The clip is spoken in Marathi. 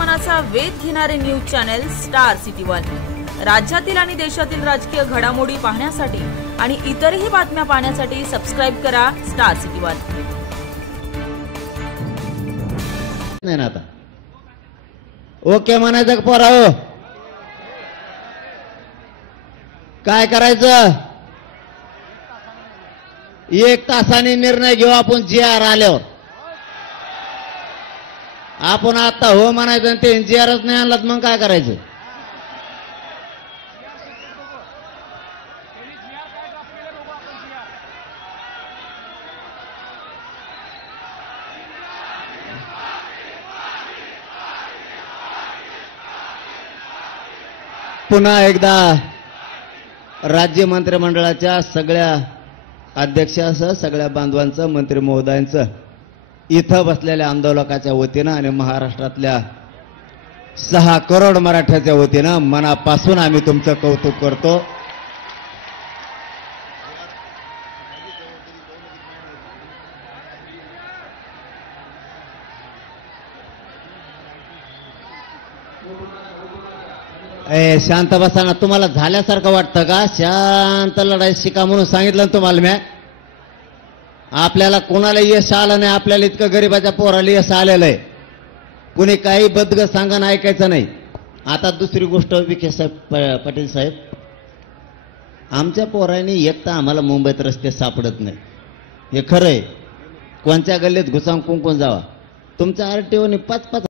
मनाचा वेध घेणारे news channel star city one. राज्यातील आणि देशातील राजकीय घडामोडी पाहण्यासाठी आणि इतरही बातम्या पाहण्यासाठी सबस्क्राइब करा स्टार सिटी वन। नाही ना आता ओके म्हणायचं पोराओ, काय करायचं? एक तासाने निर्णय घेऊ आपण जीआर आल्यावर। आपण आता हो म्हणायचं आणि ते जीआरच नाही आणलात मग काय करायचं? पुन्हा एकदा राज्य मंत्रिमंडळाच्या सगळ्या अध्यक्षासह सगळ्या बांधवांचं, मंत्री महोदयांचं, इथं बसलेल्या आंदोलकाच्या वतीनं आणि महाराष्ट्रातल्या 6 करोड मराठ्याच्या वतीनं मनापासून आम्ही तुमचं कौतुक करतो। शांत बसा ना, तुम्हाला झाल्यासारखं वाटतं का? शांत लढाई शिका म्हणून सांगितलं ना तुम्हाला मी। आपल्याला कोणाला यश आलं नाही, आपल्याला इतकं गरीबाच्या पोराला यश आलेलं आहे। कुणी काही बदग सांगणं ऐकायचं नाही। आता दुसरी गोष्ट, विखे साहेब, पाटील साहेब, आमच्या पोरांनी एक तर आम्हाला मुंबईत रस्ते सापडत नाही, हे खरं आहे। कोणत्या गल्लीत घुसावून कुंकून जावा, तुमच्या आरटीओने 5-5